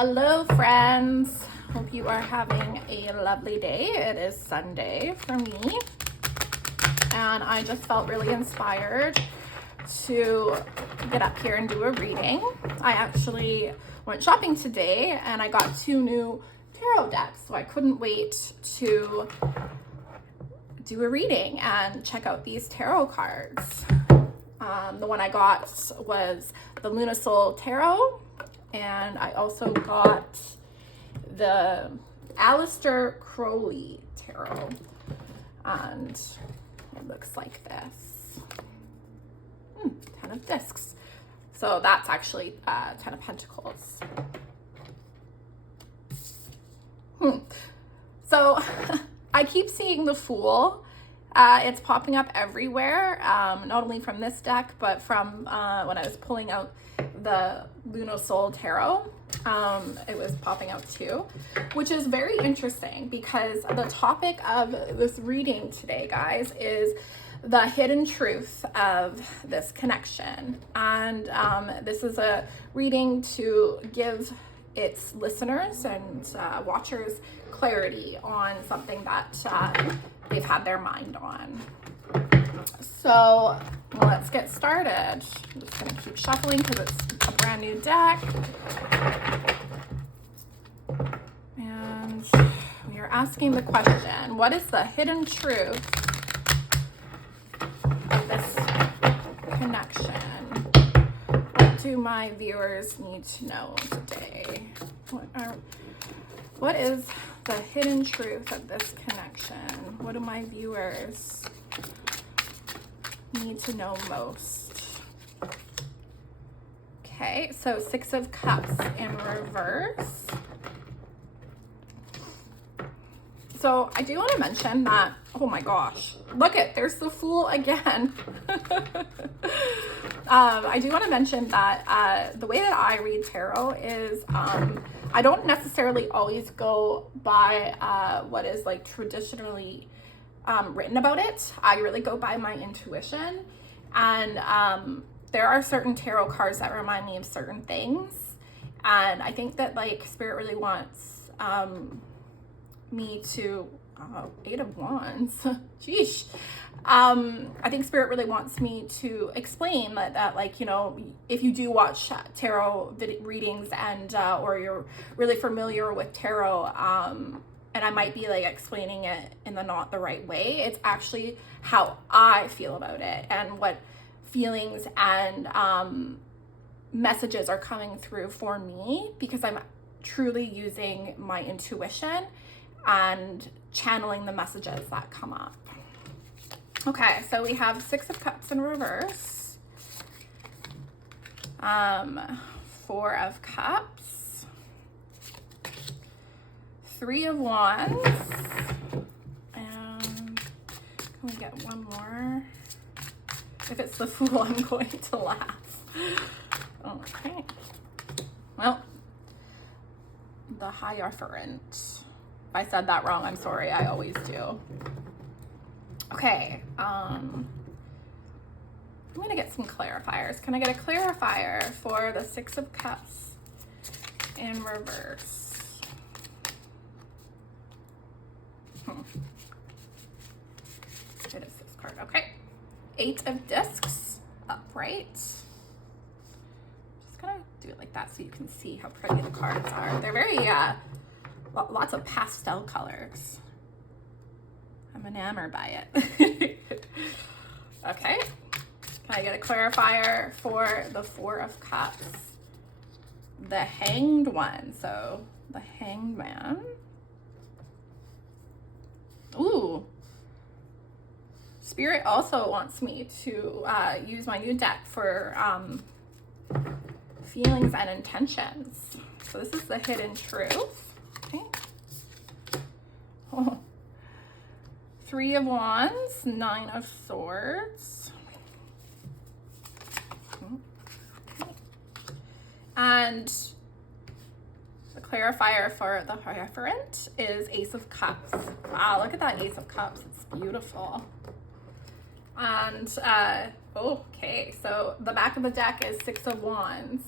Hello friends, hope you are having a lovely day. It is Sunday for me and I just felt really inspired to get up here and do a reading. I actually went shopping today and I got 2 new tarot decks, so I couldn't wait to do a reading and check out these tarot cards. The one I got was the Lunasol Tarot, and I also got the Aleister Crowley Tarot, and it looks like this. 10 of discs. So that's actually 10 of Pentacles. So I keep seeing the Fool. It's popping up everywhere, not only from this deck, but from when I was pulling out the Lunasol Tarot. It was popping out too, which is very interesting because the topic of this reading today, guys, is the hidden truth of this connection. And this is a reading to give its listeners and watchers clarity on something that they've had their mind on. So let's get started. I'm just going to keep shuffling because it's a brand new deck. And we are asking the question, what is the hidden truth of this connection? What do my viewers need to know today? What is the hidden truth of this connection? What do my viewers need to know most? Okay, so 6 of Cups in reverse. So I do want to mention that, oh my gosh, look it, there's the Fool again. I do want to mention that the way that I read tarot is I don't necessarily always go by what is like traditionally written about it. I really go by my intuition, and there are certain tarot cards that remind me of certain things, and I think that like Spirit really wants me to 8 of Wands. Sheesh. I think Spirit really wants me to explain that like, you know, if you do watch tarot readings and or you're really familiar with tarot, and I might be like explaining it in the not the right way, it's actually how I feel about it and what feelings and messages are coming through for me, because I'm truly using my intuition and channeling the messages that come up. Okay, so we have 6 of Cups in reverse, 4 of Cups, 3 of Wands, and can we get one more? If it's the Fool, I'm going to laugh. Okay. Well, the Hierophant. If I said that wrong, I'm sorry. I always do. Okay. I'm going to get some clarifiers. Can I get a clarifier for the 6 of Cups in reverse? It is this card. Okay. 8 of Discs upright. Just going to do it like that so you can see how pretty the cards are. They're very, lots of pastel colors. I'm enamored by it. Okay. Can I get a clarifier for the 4 of Cups? The Hanged One. So the Hanged Man. Ooh. Spirit also wants me to use my new deck for feelings and intentions. So this is the hidden truth. Okay. Oh. 3 of Wands, 9 of Swords. And the clarifier for the Hierophant is Ace of Cups. Wow, look at that Ace of Cups. It's beautiful. And, okay, so the back of the deck is 6 of Wands,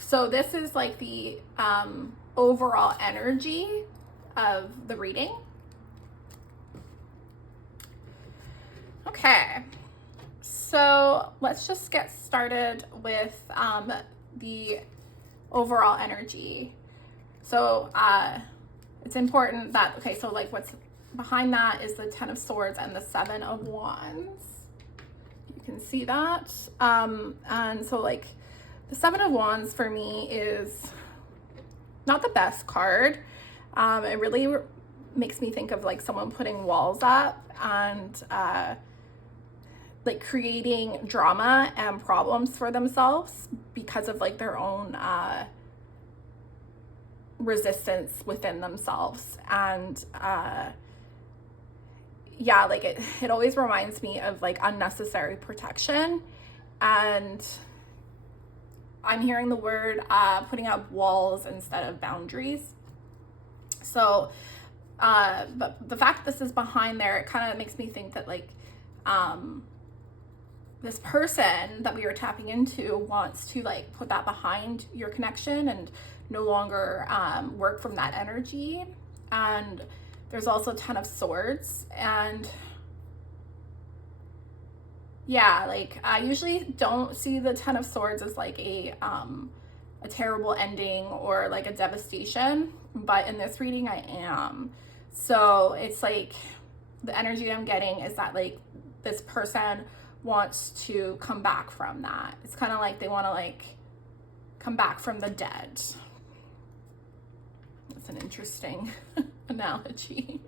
So this is like the overall energy of the reading. Okay, so let's just get started with the overall energy. So it's important that, okay, so like what's behind that is the Ten of Swords and the Seven of Wands. You can see that. And so like the Seven of Wands for me is not the best card. It really makes me think of like someone putting walls up and like creating drama and problems for themselves because of like their own resistance within themselves. And yeah, like it always reminds me of like unnecessary protection. And I'm hearing the word putting up walls instead of boundaries. So but the fact that this is behind there, it kind of makes me think that like this person that we are tapping into wants to like put that behind your connection and no longer work from that energy. And there's also Ten of Swords. And yeah, like I usually don't see the Ten of Swords as like a terrible ending or like a devastation, but in this reading I am. So it's like the energy I'm getting is that like this person wants to come back from that. It's kind of like they want to like come back from the dead. That's an interesting analogy.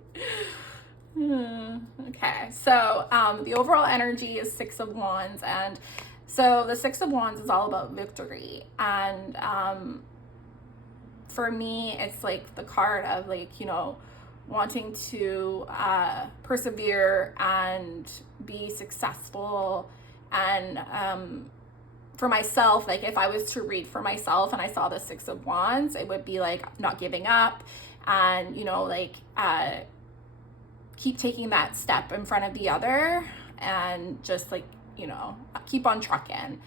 Okay, so the overall energy is Six of Wands, and so the Six of Wands is all about victory. And for me, it's like the card of like, you know, wanting to persevere and be successful. And for myself, like if I was to read for myself and I saw the Six of Wands, it would be like not giving up and, you know, like keep taking that step in front of the other and just like, you know, keep on trucking.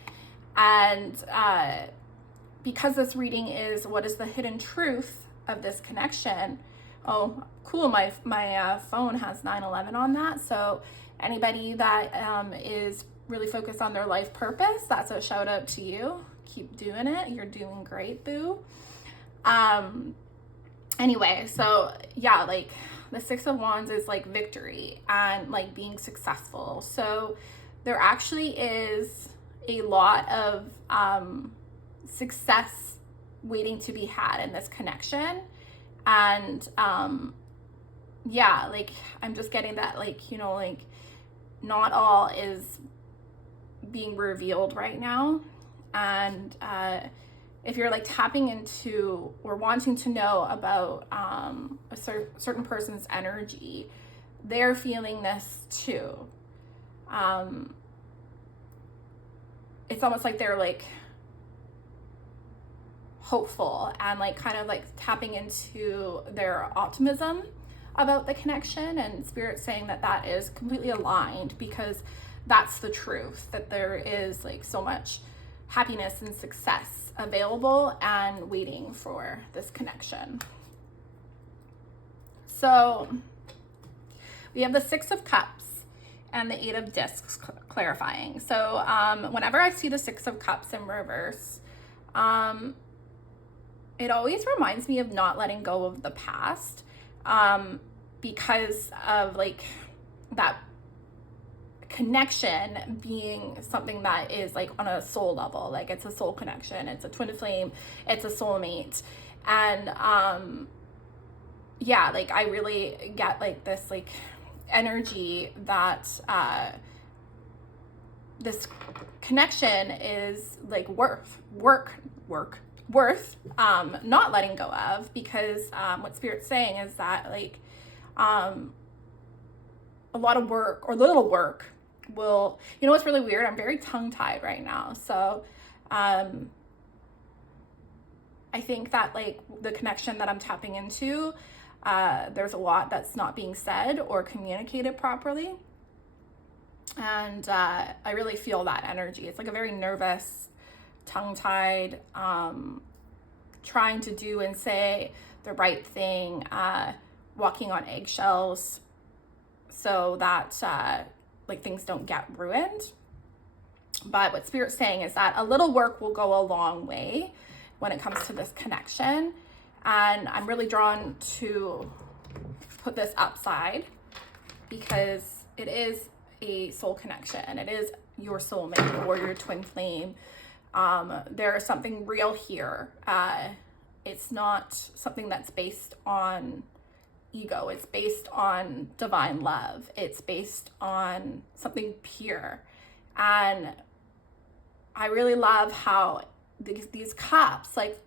And because this reading is what is the hidden truth of this connection. Oh, cool. My phone has 9/11 on that. So anybody that is really focused on their life purpose, that's a shout out to you. Keep doing it. You're doing great, boo. Anyway, so yeah, like the Six of Wands is like victory and like being successful. So there actually is a lot of success waiting to be had in this connection. And yeah, like I'm just getting that, like, you know, like not all is being revealed right now. And if you're like tapping into or wanting to know about a certain person's energy, they're feeling this too. It's almost like they're like hopeful and like kind of like tapping into their optimism about the connection, and Spirit saying that that is completely aligned because that's the truth, that there is like so much happiness and success available and waiting for this connection. So we have the Six of Cups and the Eight of Discs clarifying. So whenever I see the Six of Cups in reverse, it always reminds me of not letting go of the past, because of like that connection being something that is like on a soul level. Like it's a soul connection, it's a twin flame, it's a soulmate. And yeah, like I really get like this like energy that this connection is like worth not letting go of, because what Spirit's saying is that like a lot of work or little work will, you know what's really weird, I'm very tongue-tied right now, so I think that like the connection that I'm tapping into, there's a lot that's not being said or communicated properly. And I really feel that energy. It's like a very nervous tongue-tied, trying to do and say the right thing, walking on eggshells so that like things don't get ruined. But what Spirit's saying is that a little work will go a long way when it comes to this connection. And I'm really drawn to put this upside because it is a soul connection. It is your soulmate or your twin flame. There is something real here. It's not something that's based on ego. It's based on divine love. It's based on something pure. And I really love how these cups, like,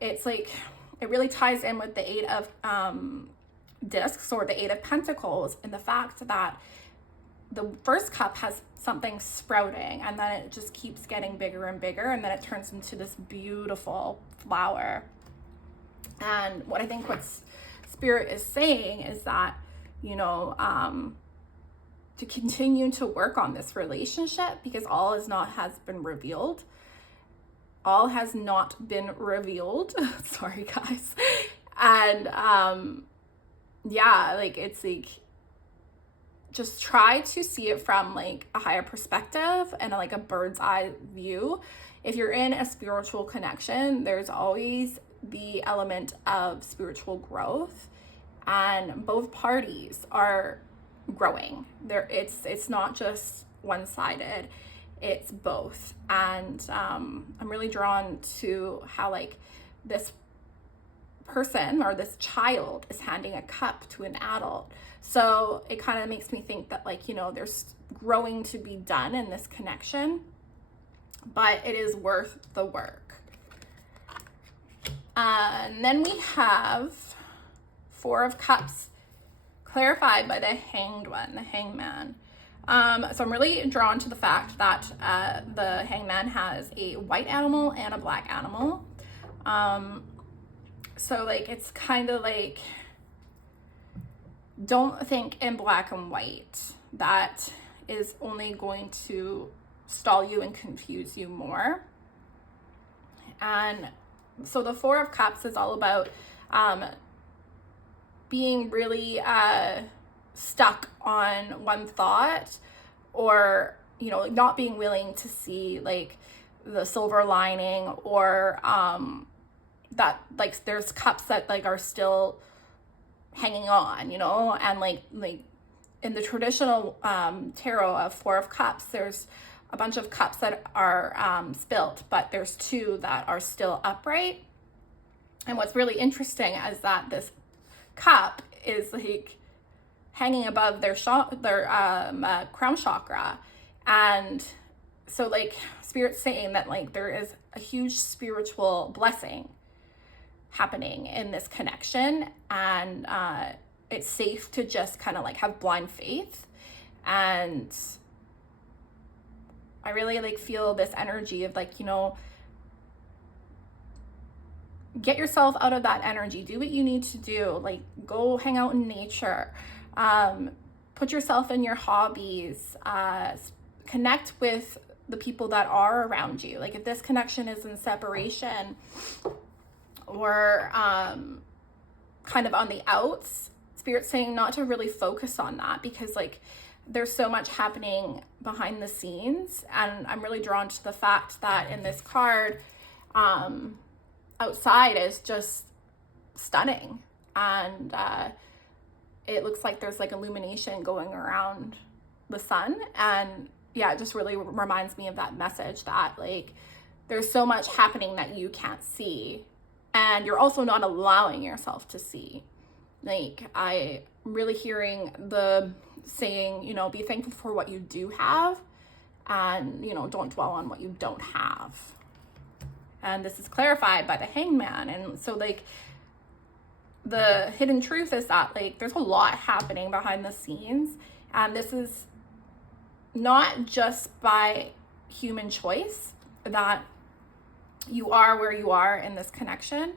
it's like, it really ties in with the 8 of discs or the 8 of pentacles, and the fact that the first cup has something sprouting and then it just keeps getting bigger and bigger, and then it turns into this beautiful flower. And what I think Spirit is saying is that, you know, to continue to work on this relationship, because all has not been revealed. All has not been revealed. Sorry, guys. And yeah, like, it's like, just try to see it from like a higher perspective and like a bird's eye view. If you're in a spiritual connection, there's always the element of spiritual growth, and both parties are growing. It's not just one-sided, it's both. And I'm really drawn to how like this person or this child is handing a cup to an adult. So it kind of makes me think that, like, you know, there's growing to be done in this connection, but it is worth the work. And then we have 4 of Cups, clarified by the Hanged One, the Hangman. So I'm really drawn to the fact that the Hangman has a white animal and a black animal. So like, it's kind of like, don't think in black and white. That is only going to stall you and confuse you more. And so the 4 of Cups is all about being really stuck on one thought, or, you know, not being willing to see like the silver lining, or that like there's cups that like are still hanging on, you know. And like in the traditional tarot of 4 of Cups, there's a bunch of cups that are spilt, but there's 2 that are still upright. And what's really interesting is that this cup is like hanging above their crown chakra. And so like, Spirit's saying that like there is a huge spiritual blessing happening in this connection, and it's safe to just kind of like have blind faith. And I really like feel this energy of like, you know, get yourself out of that energy, do what you need to do, like go hang out in nature, put yourself in your hobbies, connect with the people that are around you. Like if this connection is in separation or kind of on the outs, Spirit's saying not to really focus on that, because like there's so much happening behind the scenes. And I'm really drawn to the fact that in this card, outside is just stunning, and it looks like there's like illumination going around the sun. And yeah, it just really reminds me of that message that like there's so much happening that you can't see, and you're also not allowing yourself to see. Like, I'm really hearing the saying, you know, be thankful for what you do have, and, you know, don't dwell on what you don't have. And this is clarified by the Hangman. And so like the hidden truth is that like there's a lot happening behind the scenes, and this is not just by human choice that you are where you are in this connection.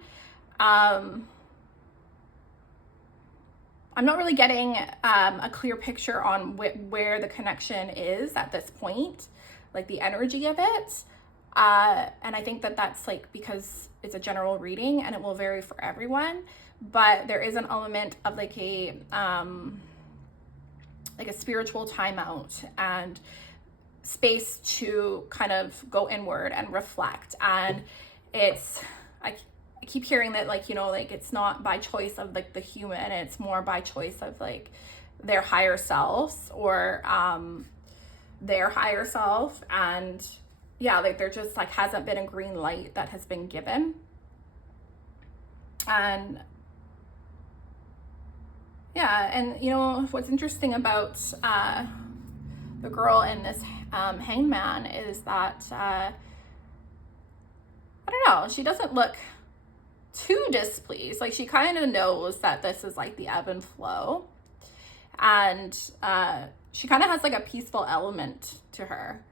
I'm not really getting a clear picture on where the connection is at this point, like the energy of it. And I think that that's like because it's a general reading and it will vary for everyone, but there is an element of like a spiritual timeout and space to kind of go inward and reflect. And it's, I keep hearing that, like, you know, like it's not by choice of like the human, it's more by choice of like their higher selves or their higher self. And yeah, like there just like hasn't been a green light that has been given. And yeah, and you know what's interesting about the girl in this hangman is that I don't know, she doesn't look too displeased. Like she kind of knows that this is like the ebb and flow, and she kind of has like a peaceful element to her.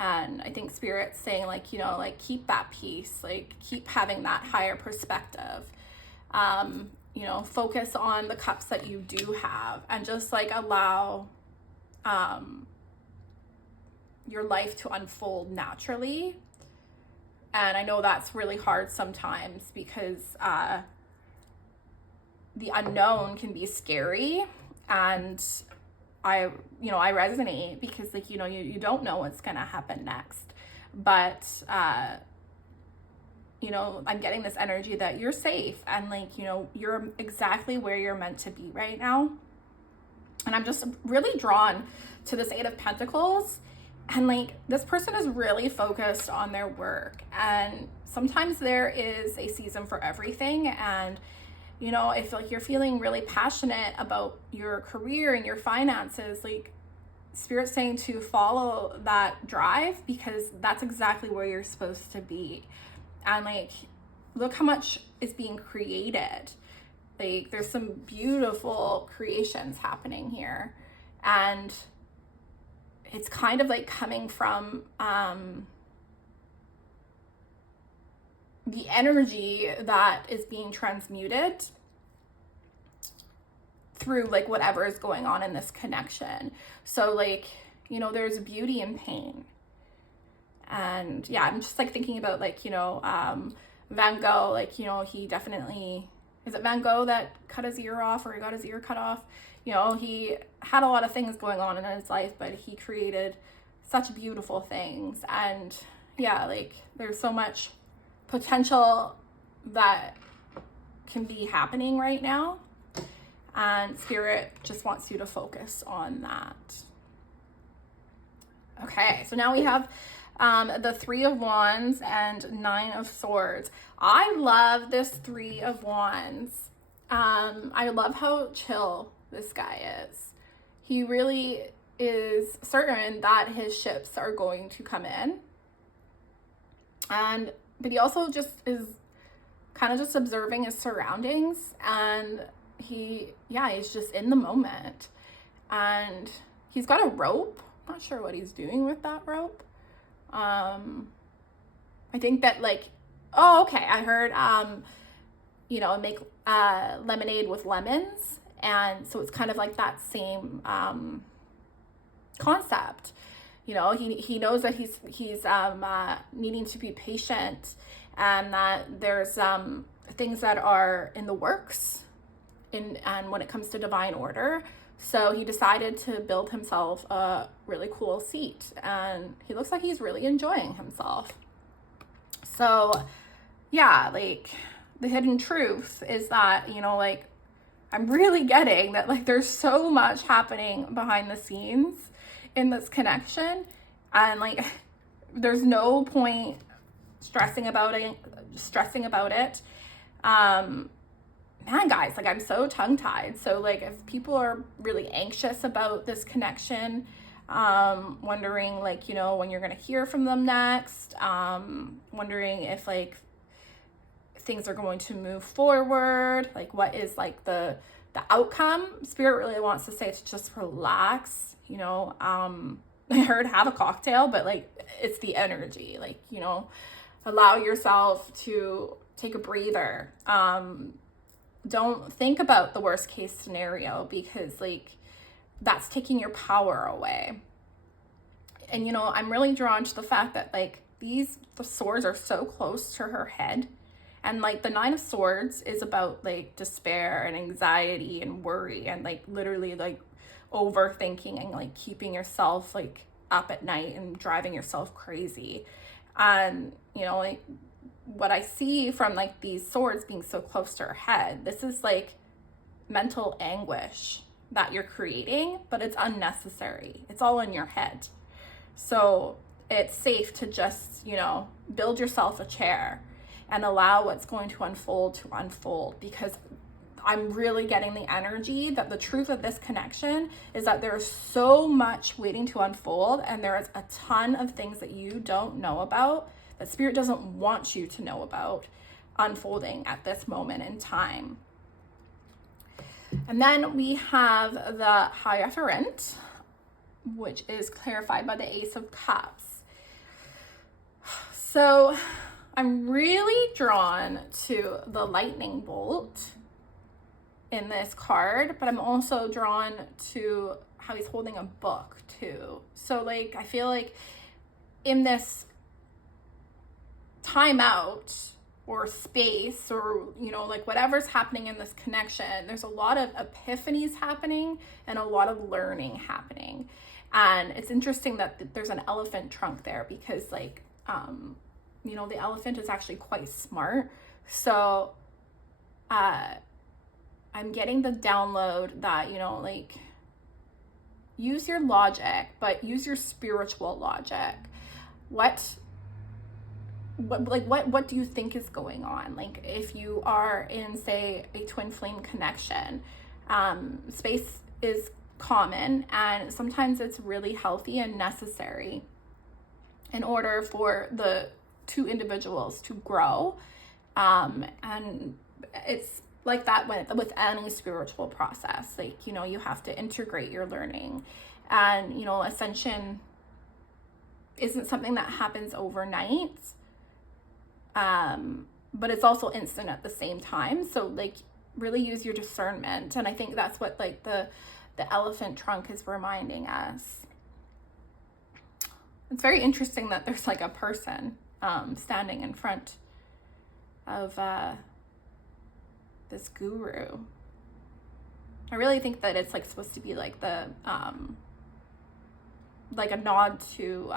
And I think Spirit's saying, like, you know, like keep that peace, like keep having that higher perspective. You know, focus on the cups that you do have and just like allow your life to unfold naturally. And I know that's really hard sometimes because the unknown can be scary. And I resonate because, like, you know, you don't know what's gonna happen next. But you know, I'm getting this energy that you're safe and like, you know, you're exactly where you're meant to be right now. And I'm just really drawn to this Eight of Pentacles. And like this person is really focused on their work. And sometimes there is a season for everything. And, you know, if like you're feeling really passionate about your career and your finances, like Spirit's saying to follow that drive because that's exactly where you're supposed to be. And like, look how much is being created. Like there's some beautiful creations happening here. And it's kind of like coming from the energy that is being transmuted through like whatever is going on in this connection. So like, you know, there's beauty in pain. And yeah, I'm just like thinking about like, you know, Van Gogh, like, you know, he definitely, is it Van Gogh that cut his ear off or he got his ear cut off? You know, he had a lot of things going on in his life, but he created such beautiful things. And yeah, like there's so much potential that can be happening right now. And Spirit just wants you to focus on that. Okay, so now we have the Three of Wands and Nine of Swords. I love this Three of Wands. I love how chill this guy is. He really is certain that his ships are going to come in. But he also just is kind of just observing his surroundings, and he's just in the moment. And he's got a rope. I'm not sure what he's doing with that rope. I think that like, oh, okay, I heard, you know, make lemonade with lemons. And so it's kind of like that same concept. You know, he knows that he's needing to be patient, and that there's things that are in the works and when it comes to divine order. So he decided to build himself a really cool seat, and he looks like he's really enjoying himself. So yeah, like the hidden truth is that, you know, like I'm really getting that like there's so much happening behind the scenes in this connection, and like there's no point stressing about it. Man, guys, like I'm so tongue-tied. So like if people are really anxious about this connection, wondering like, you know, when you're gonna hear from them next, wondering if like things are going to move forward, like what is like the outcome, Spirit really wants to say to just relax, you know. I heard have a cocktail, but like it's the energy, like, you know, allow yourself to take a breather. Don't think about the worst case scenario, because like that's taking your power away. And, you know, I'm really drawn to the fact that like the swords are so close to her head. And like the Nine of Swords is about like despair and anxiety and worry and like literally like overthinking and like keeping yourself like up at night and driving yourself crazy. And you know, like what I see from like these swords being so close to her head, this is like mental anguish that you're creating, but it's unnecessary. It's all in your head. So it's safe to just, you know, build yourself a chair and allow what's going to unfold, because I'm really getting the energy that the truth of this connection is that there's so much waiting to unfold, and there is a ton of things that you don't know about, that Spirit doesn't want you to know about, unfolding at this moment in time. And then we have the Hierophant, which is clarified by the Ace of Cups. So I'm really drawn to the lightning bolt in this card, but I'm also drawn to how he's holding a book too. So like, I feel like in this timeout or space, or, you know, like whatever's happening in this connection, there's a lot of epiphanies happening and a lot of learning happening. And it's interesting that there's an elephant trunk there, because like, you know, the elephant is actually quite smart. So, I'm getting the download that, you know, like, use your logic, but use your spiritual logic. What do you think is going on? Like, if you are in, say, a twin flame connection, space is common, and sometimes it's really healthy and necessary in order for the two individuals to grow. And it's like that with any spiritual process. Like, you know, you have to integrate your learning, and, you know, ascension isn't something that happens overnight. But it's also instant at the same time. So like, really use your discernment. And I think that's what like the elephant trunk is reminding us. It's very interesting that there's like a person standing in front of this guru. I really think that it's like supposed to be like the like a nod to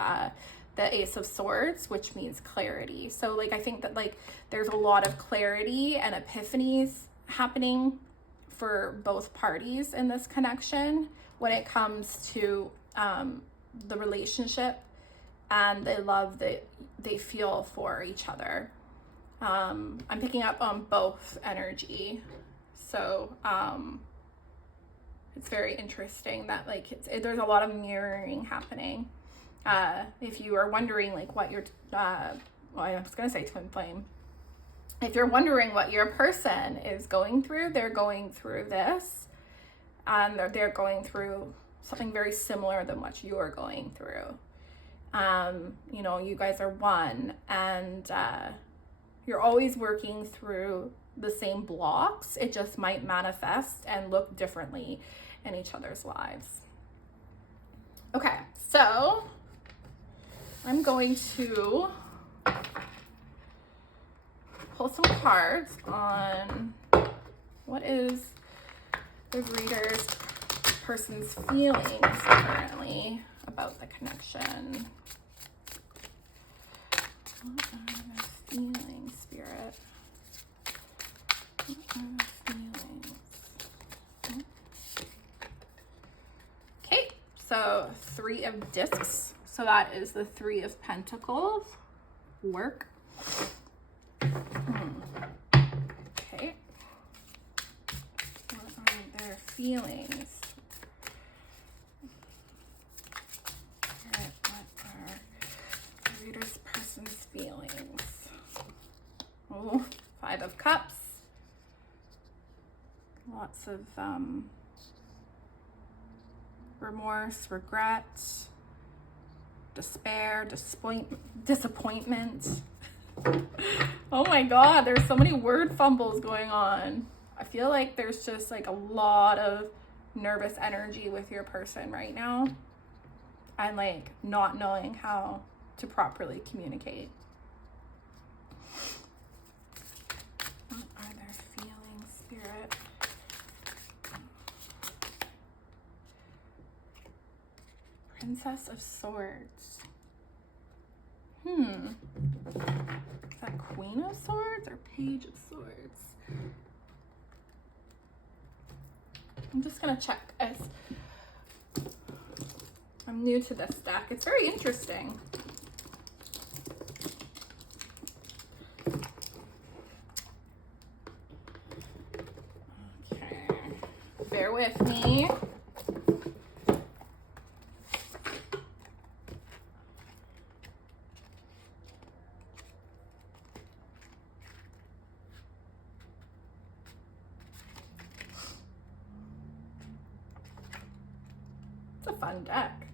the Ace of Swords, which means clarity. So like, I think that like there's a lot of clarity and epiphanies happening for both parties in this connection when it comes to the relationship and the love that they feel for each other. I'm picking up on both energy. So it's very interesting that like there's a lot of mirroring happening. If you are wondering like what your I was gonna say twin flame, if you're wondering what your person is going through, they're going through this, and they're going through something very similar than what you're going through. You know, you guys are one, and you're always working through the same blocks. It just might manifest and look differently in each other's lives. Okay, so I'm going to pull some cards on what is the reader's person's feelings currently about the connection. What are their feelings, Spirit? What are their feelings? Okay, so 3 of Discs. So that is the 3 of Pentacles. Work. Okay. What are their feelings? What are the reader's person's feelings? Oh, 5 of Cups. Lots of remorse, regret, despair, disappointment. Oh my God, there's so many word fumbles going on. I feel like there's just like a lot of nervous energy with your person right now, and like not knowing how to properly communicate. What are their feelings, Spirit? Princess of Swords. Is that Queen of Swords or Page of Swords? I'm just gonna check as I'm new to this deck. It's very interesting. Okay, bear with me. It's a fun deck.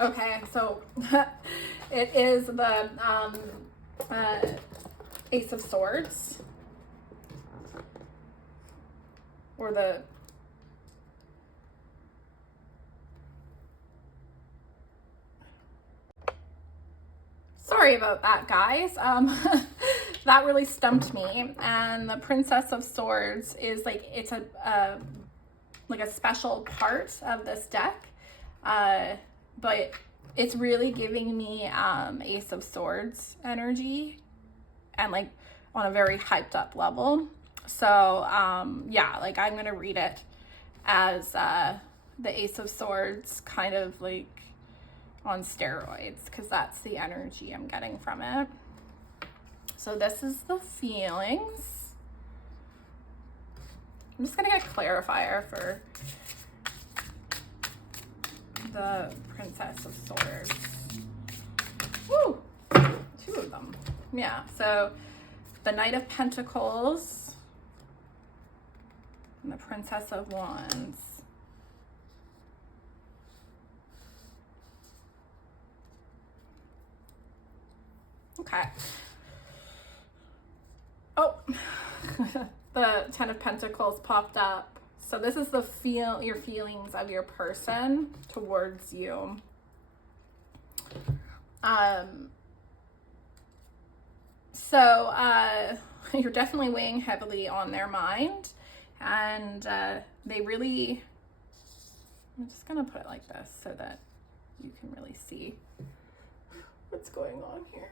Okay, so it is the Ace of Swords, or the sorry about that, guys. That really stumped me. And the Princess of Swords is like, it's a like a special part of this deck, but it's really giving me Ace of Swords energy, and like on a very hyped up level. So yeah, like I'm gonna read it as the Ace of Swords kind of like on steroids, because that's the energy I'm getting from it. So this is the feelings. I'm just gonna get a clarifier for the Princess of Swords. Woo! 2 of them. Yeah, so the Knight of Pentacles and the Princess of Wands. Okay. Oh, the Ten of Pentacles popped up. So this is the your feelings of your person towards you. So you're definitely weighing heavily on their mind, and they really, I'm just gonna put it like this so that you can really see what's going on here.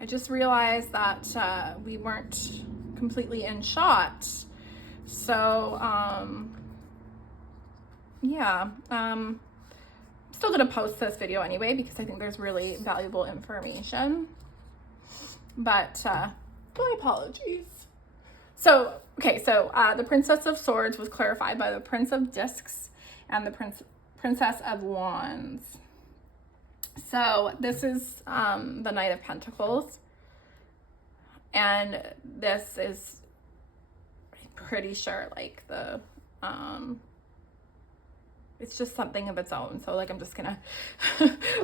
I just realized that we weren't completely in shot. So, yeah, I'm still gonna post this video anyway, because I think there's really valuable information, but my apologies. So, okay, so the Princess of Swords was clarified by the Prince of Discs and the Princess of Wands. So this is the Knight of Pentacles, and this is, I'm pretty sure, like the it's just something of its own. So like, I'm just gonna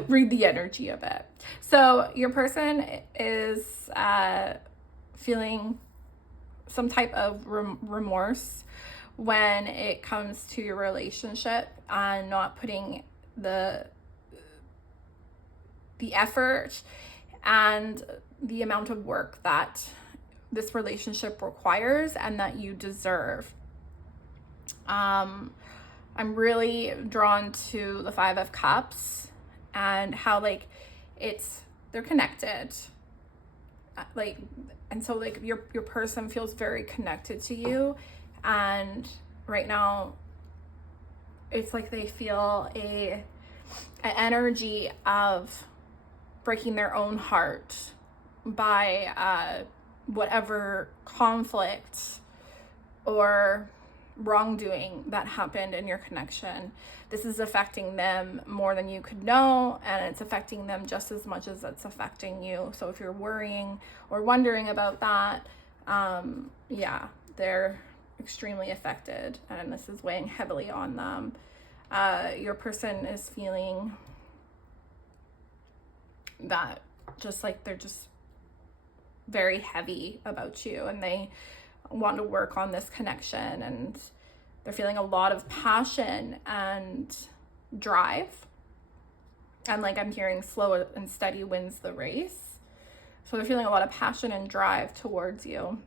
read the energy of it. So your person is feeling some type of remorse when it comes to your relationship, and not putting the effort and the amount of work that this relationship requires and that you deserve. I'm really drawn to the Five of Cups, and how like they're connected, like, and so like your person feels very connected to you, and right now it's like they feel an energy of breaking their own heart by whatever conflict or wrongdoing that happened in your connection. This is affecting them more than you could know, and it's affecting them just as much as it's affecting you. So if you're worrying or wondering about that, yeah, they're extremely affected, and this is weighing heavily on them. Your person is feeling that just like they're just very heavy about you, and they want to work on this connection, and they're feeling a lot of passion and drive, and like I'm hearing slow and steady wins the race. So they're feeling a lot of passion and drive towards you.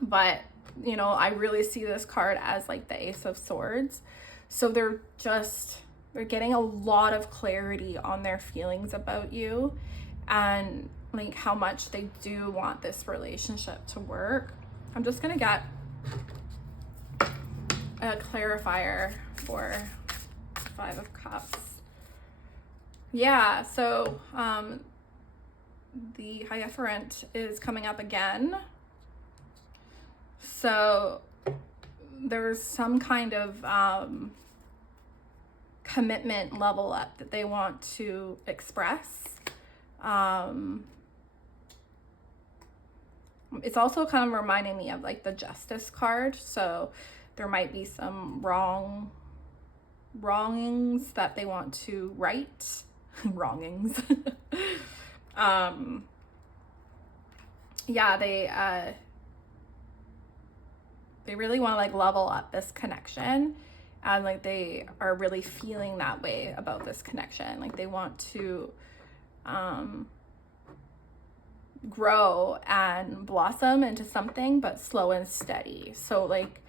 But you know, I really see this card as like the Ace of Swords. So they're getting a lot of clarity on their feelings about you, and like how much they do want this relationship to work. I'm just gonna get a clarifier for 5 of Cups. Yeah, so the Hierophant is coming up again. So there's some kind of commitment level up that they want to express. It's also kind of reminding me of like the Justice card. So there might be some wrongings that they want to right. Wrongings. Yeah, they really want to like level up this connection, and like they are really feeling that way about this connection. Like they want to grow and blossom into something, but slow and steady. So like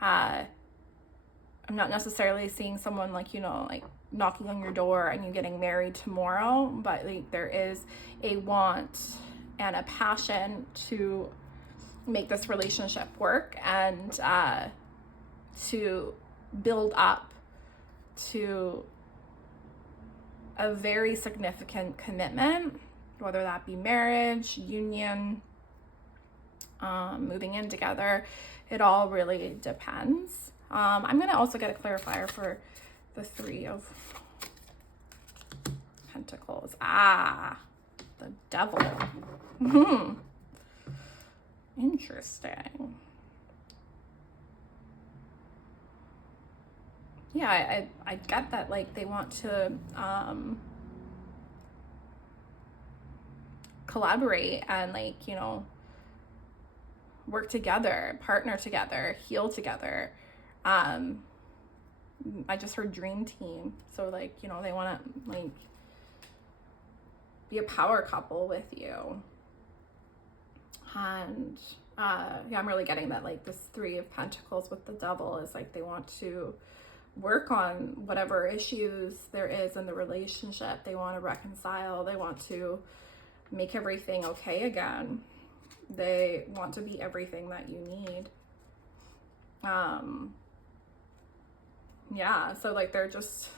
I'm not necessarily seeing someone like, you know, like knocking on your door and you getting married tomorrow, but like there is a want and a passion to make this relationship work, and to build up to a very significant commitment, whether that be marriage, union, moving in together. It all really depends. I'm gonna also get a clarifier for the 3 of Pentacles. The Devil. Interesting. Yeah, I get that, like they want to collaborate and like, you know, work together, partner together, heal together. I just heard dream team. So like, you know, they want to like be a power couple with you. And yeah, I'm really getting that like this 3 of Pentacles with the Devil is like they want to work on whatever issues there is in the relationship. They want to reconcile. They want to make everything okay again. They want to be everything that you need. Yeah, so like they're just,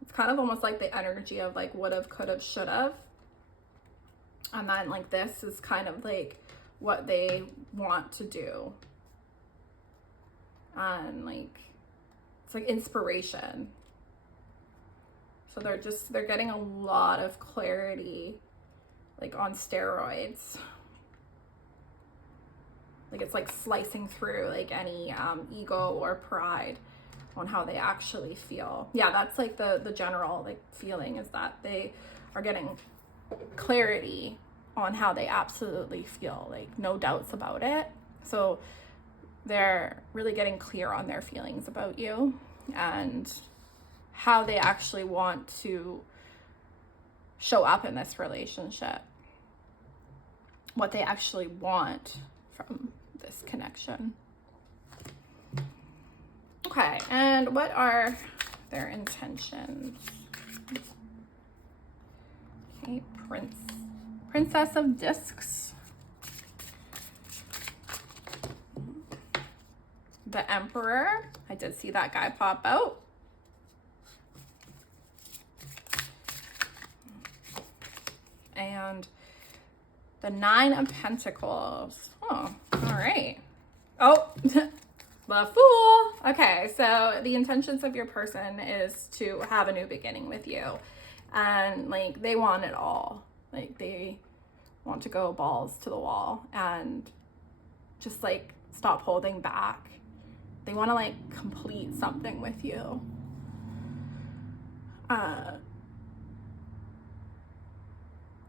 it's kind of almost like the energy of like would've, could've, should've. And then like this is kind of like what they want to do. And like, it's like inspiration. So they're getting a lot of clarity, like on steroids. Like it's like slicing through like any ego or pride on how they actually feel. Yeah, that's like the general like feeling, is that they are getting clarity on how they absolutely feel, like no doubts about it. So they're really getting clear on their feelings about you and how they actually want to show up in this relationship, what they actually want from this connection. Okay, and what are their intentions? Okay, Princess of Discs, the Emperor. I did see that guy pop out. and the Nine of Pentacles. Oh, all right. Oh, the Fool. Okay, so the intentions of your person is to have a new beginning with you. And like, they want it all. Like, they want to go balls to the wall and just like stop holding back. They want to like complete something with you.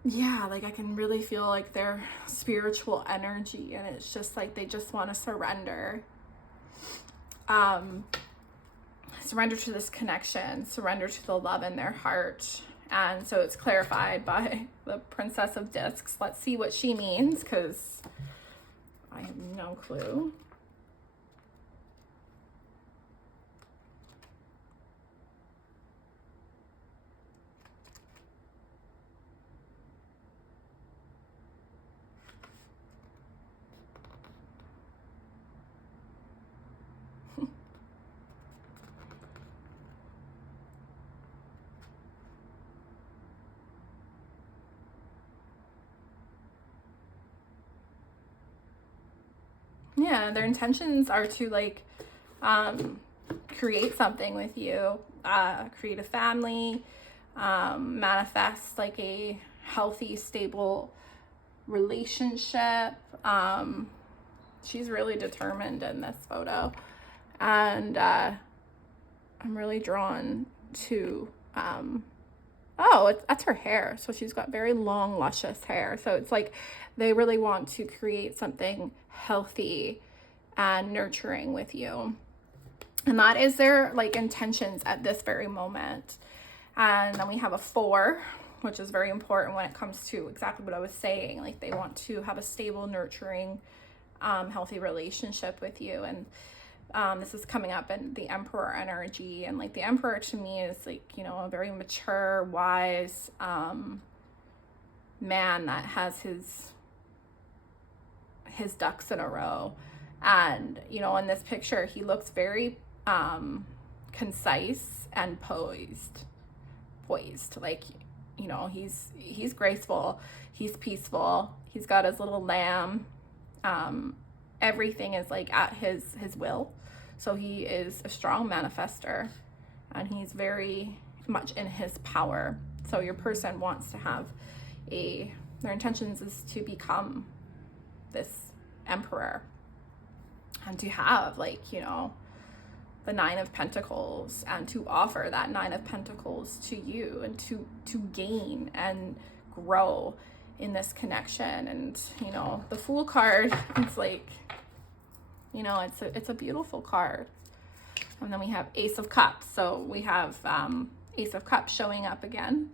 Yeah, like I can really feel like their spiritual energy, and it's just like they just want to surrender. Surrender to this connection, surrender to the love in their heart. And so it's clarified by the Princess of Discs. Let's see what she means, because I have no clue. Yeah, their intentions are to like create something with you, create a family, manifest like a healthy, stable relationship. She's really determined in this photo, and I'm really drawn to that's her hair. So she's got very long, luscious hair. So it's like they really want to create something healthy and nurturing with you. And that is their like intentions at this very moment. And then we have a 4, which is very important when it comes to exactly what I was saying. Like they want to have a stable, nurturing, healthy relationship with you. And this is coming up in the Emperor energy. And like the Emperor to me is like, you know, a very mature, wise man that has his ducks in a row. And, you know, in this picture, he looks very concise and poised. Like, you know, he's graceful, he's peaceful, he's got his little lamb. Everything is like at his will. So he is a strong manifester, and he's very much in his power. So your person wants to have their intentions is to become this emperor, and to have like, you know, the 9 of Pentacles, and to offer that 9 of Pentacles to you, and to gain and grow in this connection. And, you know, the Fool card, it's like, you know, it's a beautiful card. And then we have Ace of Cups. So we have Ace of Cups showing up again.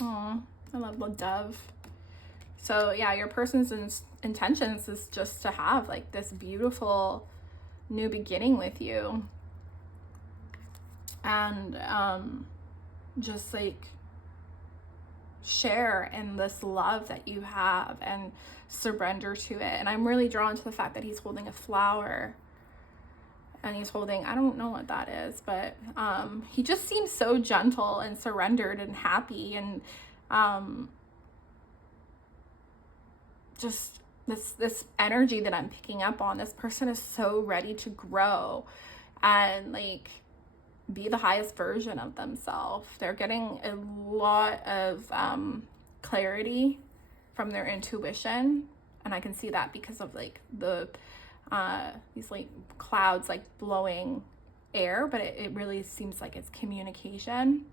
Oh, I love the dove. So yeah, your person's intentions is just to have like this beautiful new beginning with you, and just like share in this love that you have and surrender to it. And I'm really drawn to the fact that he's holding a flower, and he's holding, I don't know what that is, but he just seems so gentle and surrendered and happy, and just this energy that I'm picking up on. This person is so ready to grow and like be the highest version of themselves. They're getting a lot of clarity from their intuition, and I can see that because of like the these like clouds like blowing air, but it really seems like it's communication.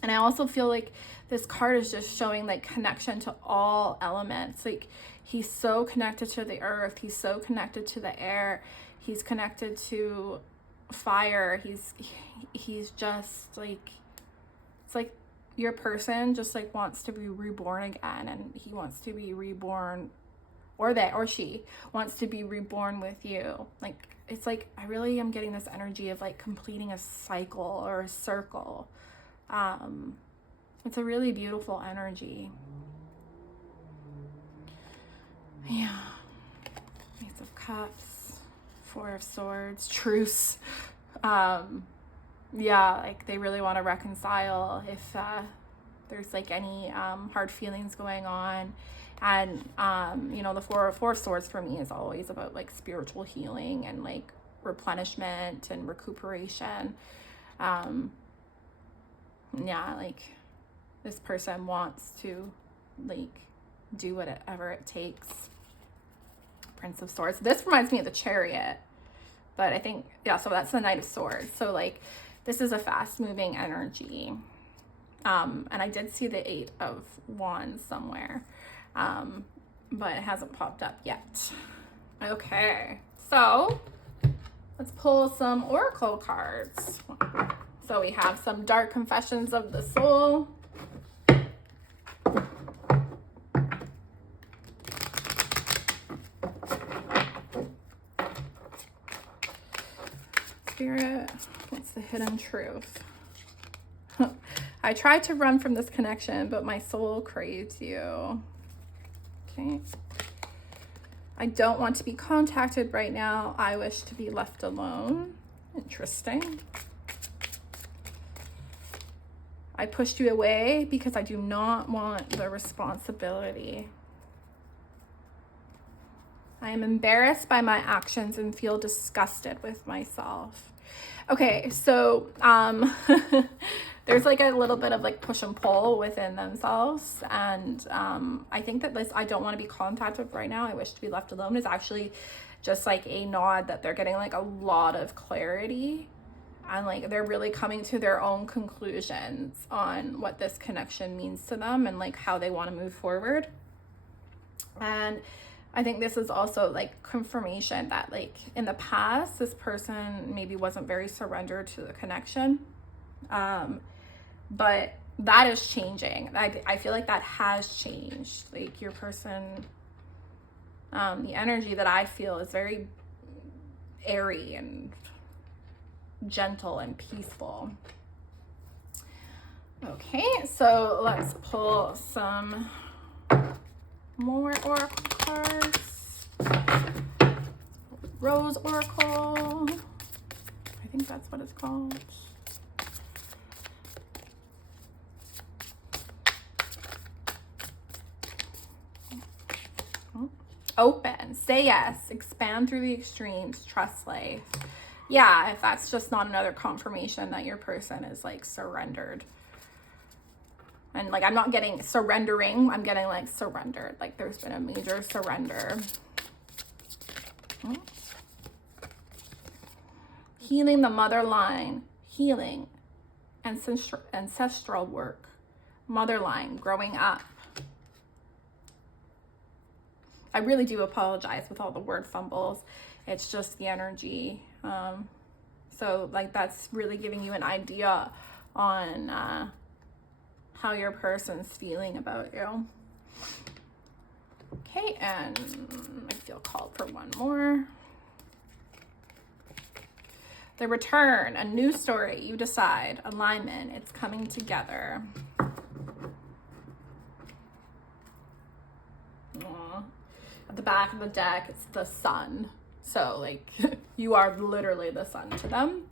And I also feel like this card is just showing like connection to all elements. Like he's so connected to the earth, he's so connected to the air, he's connected to fire. He's just like, it's like your person just like wants to be reborn again, and he wants to be reborn, or she wants to be reborn with you. Like it's like I really am getting this energy of like completing a cycle or a circle. It's a really beautiful energy. Yeah. Ace of Cups, 4 of Swords, truce. Yeah, like they really want to reconcile. there's like any hard feelings going on. And you know, the four of swords for me is always about like spiritual healing and like replenishment and recuperation. Yeah, like this person wants to like do whatever it takes. Prince of Swords. This reminds me of the Chariot, but I think, yeah, so that's the Knight of Swords. So like this is a fast moving energy. And I did see the 8 of Wands somewhere, but it hasn't popped up yet. Okay, so let's pull some oracle cards. So we have some Dark Confessions of the Soul. Spirit, what's the hidden truth? I tried to run from this connection, but my soul craves you. Okay. I don't want to be contacted right now. I wish to be left alone. Interesting. I pushed you away because I do not want the responsibility. I am embarrassed by my actions and feel disgusted with myself. Okay, so there's like a little bit of like push and pull within themselves. And I think that this, I don't want to be contacted right now, I wish to be left alone, is actually just like a nod that they're getting like a lot of clarity. And like they're really coming to their own conclusions on what this connection means to them and like how they want to move forward. And I think this is also like confirmation that like in the past, this person maybe wasn't very surrendered to the connection. But that is changing. I feel like that has changed. Like your person, the energy that I feel is very airy and gentle and peaceful. Okay, so let's pull some more oracle cards. Rose Oracle. I think that's what it's called. Open, say yes, expand through the extremes, trust life. Yeah, if that's just not another confirmation that your person is like surrendered. And like, I'm not getting surrendering, I'm getting like surrendered. Like there's been a major surrender. Healing the mother line, healing, ancestral work, mother line, growing up. I really do apologize with all the word fumbles. It's just the energy. So like that's really giving you an idea on how your person's feeling about you. Okay, and I feel called for one more. The return, a new story, you decide, alignment, it's coming together. Aww. At the back of the deck, it's the sun. So like you are literally the sun to them.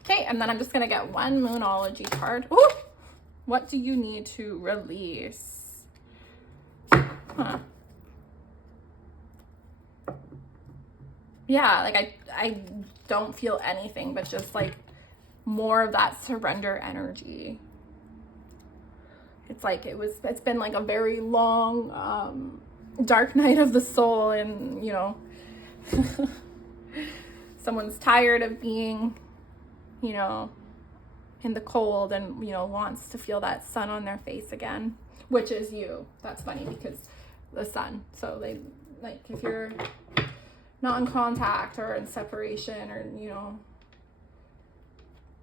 Okay, and then I'm just gonna get one Moonology card. Ooh! What do you need to release? Huh. Yeah, like I don't feel anything but just like more of that surrender energy. It's like it's been like a very long dark night of the soul, and you know someone's tired of being, you know, in the cold and, you know, wants to feel that sun on their face again, which is you. That's funny because the sun. So they, like, if you're not in contact or in separation or, you know,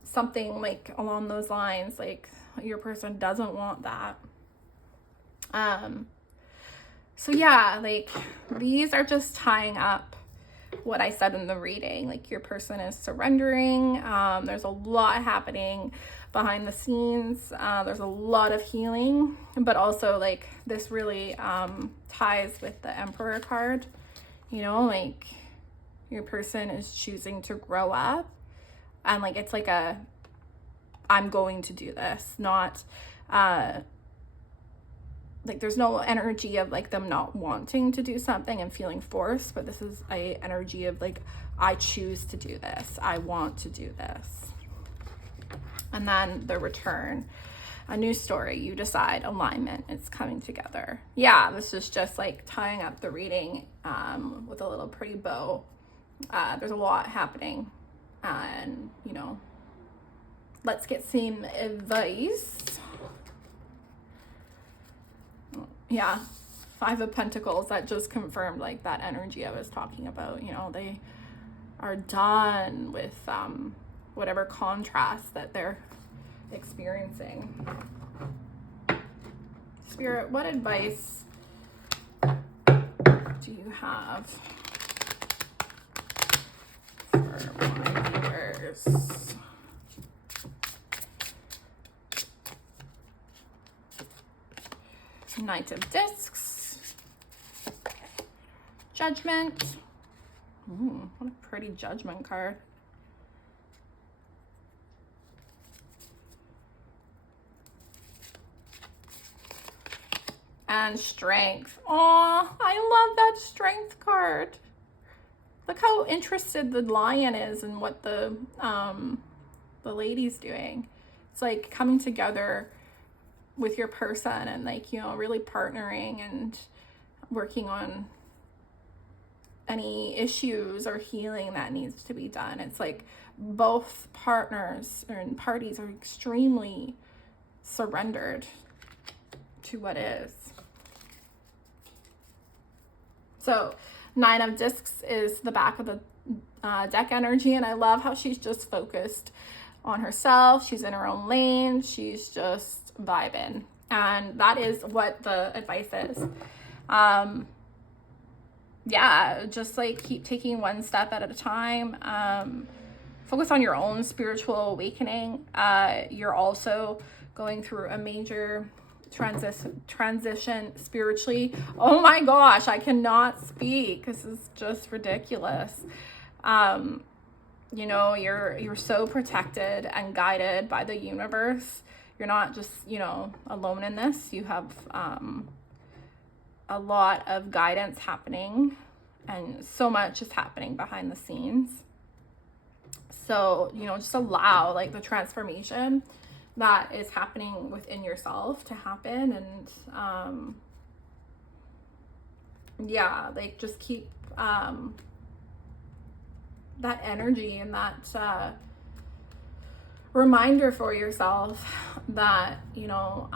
something like along those lines, like your person doesn't want that. So yeah, like these are just tying up what I said in the reading. Like your person is surrendering. There's a lot happening behind the scenes. There's a lot of healing, but also like this really ties with the Emperor card. You know, like your person is choosing to grow up, and like it's like a I'm going to do this, not like there's no energy of like them not wanting to do something and feeling forced, but this is a energy of like, I choose to do this, I want to do this. And then the return, a new story, you decide, alignment, it's coming together. Yeah, this is just like tying up the reading with a little pretty bow. There's a lot happening, and you know, let's get some advice. Yeah, Five of Pentacles, that just confirmed like that energy I was talking about. You know, they are done with whatever contrast that they're experiencing. Spirit, what advice do you have for my viewers? Knight of Discs, Judgment. What a pretty Judgment card. And Strength. Oh, I love that Strength card. Look how interested the lion is in what the lady's doing. It's like coming together with your person and like, you know, really partnering and working on any issues or healing that needs to be done. It's like both partners and parties are extremely surrendered to what is. So 9 of Discs is the back of the deck energy, and I love how she's just focused on herself. She's in her own lane. She's just vibing, and that is what the advice is. Yeah, just like keep taking one step at a time. Focus on your own spiritual awakening. You're also going through a major transition spiritually. Oh my gosh, I cannot speak. This is just ridiculous. You know, you're so protected and guided by the universe. You're not just, you know, alone in this. You have a lot of guidance happening, and so much is happening behind the scenes. So, you know, just allow like the transformation that is happening within yourself to happen. And yeah, like just keep that energy and that reminder for yourself that, you know,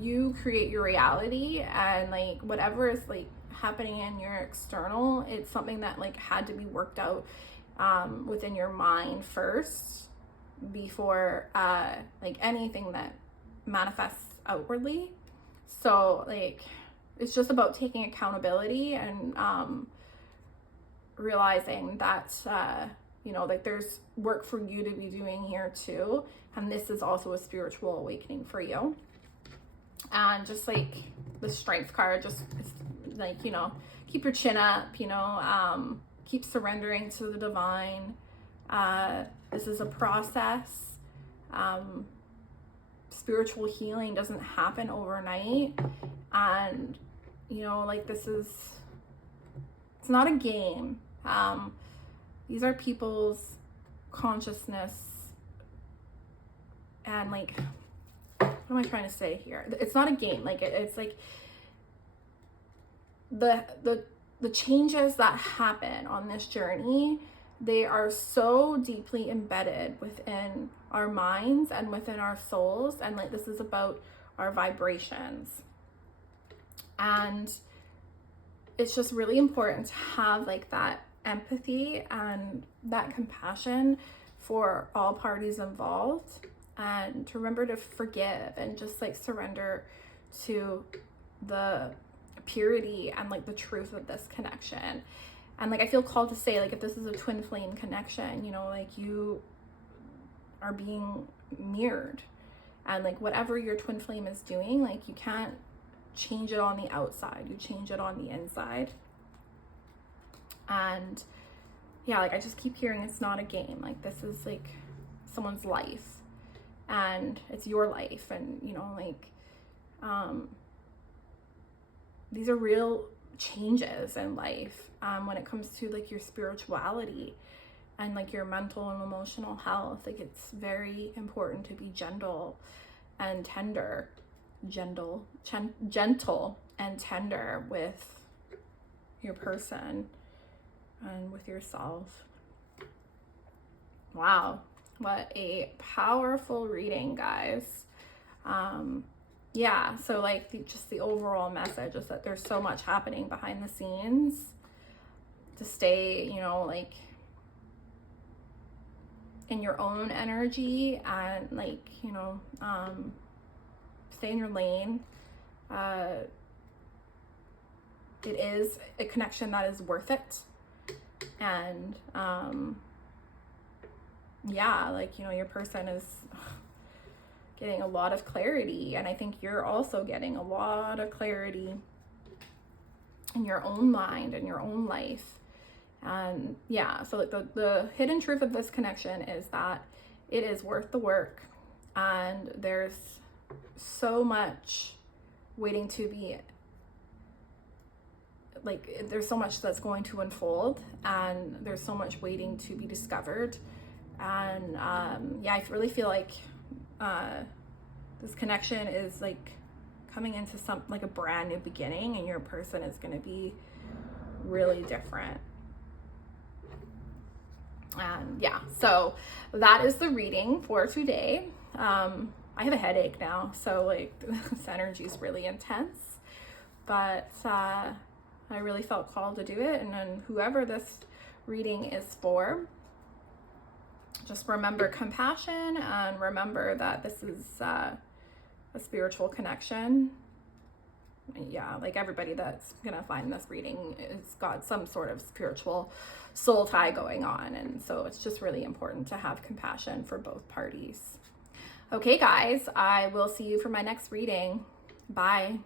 you create your reality, and like whatever is like happening in your external, it's something that like had to be worked out within your mind first before like anything that manifests outwardly. So like it's just about taking accountability and realizing that you know, like there's work for you to be doing here too, and this is also a spiritual awakening for you. And just like the Strength card, just it's like, you know, keep your chin up, you know, keep surrendering to the divine. This is a process. Spiritual healing doesn't happen overnight, and you know, like it's not a game. These are people's consciousness, and like, what am I trying to say here? It's not a game. Like it's like the changes that happen on this journey, they are so deeply embedded within our minds and within our souls, and like this is about our vibrations. And it's just really important to have like that empathy and that compassion for all parties involved, and to remember to forgive and just like surrender to the purity and like the truth of this connection. And like I feel called to say, like, if this is a twin flame connection, you know, like you are being mirrored, and like whatever your twin flame is doing, like you can't change it on the outside, you change it on the inside. And yeah, like I just keep hearing it's not a game, like this is like someone's life, and it's your life. And, you know, like, these are real changes in life, when it comes to like your spirituality and like your mental and emotional health. Like, it's very important to be gentle and tender, gentle and tender with your person and with yourself. Wow, what a powerful reading, guys. Yeah, so like just the overall message is that there's so much happening behind the scenes to stay, you know, like in your own energy, and like, you know, stay in your lane. It is a connection that is worth it. And yeah, like, you know, your person is getting a lot of clarity, and I think you're also getting a lot of clarity in your own mind and your own life. And yeah, so like the hidden truth of this connection is that it is worth the work, and there's so much waiting to be, like, there's so much that's going to unfold, and there's so much waiting to be discovered. And yeah, I really feel like this connection is like coming into some, like a brand new beginning, and your person is going to be really different. And yeah, so that is the reading for today. I have a headache now, so like this energy is really intense, but I really felt called to do it. And then whoever this reading is for, just remember compassion, and remember that this is a spiritual connection. Yeah, like everybody that's gonna find this reading has got some sort of spiritual soul tie going on, and so it's just really important to have compassion for both parties. Okay, guys, I will see you for my next reading. Bye.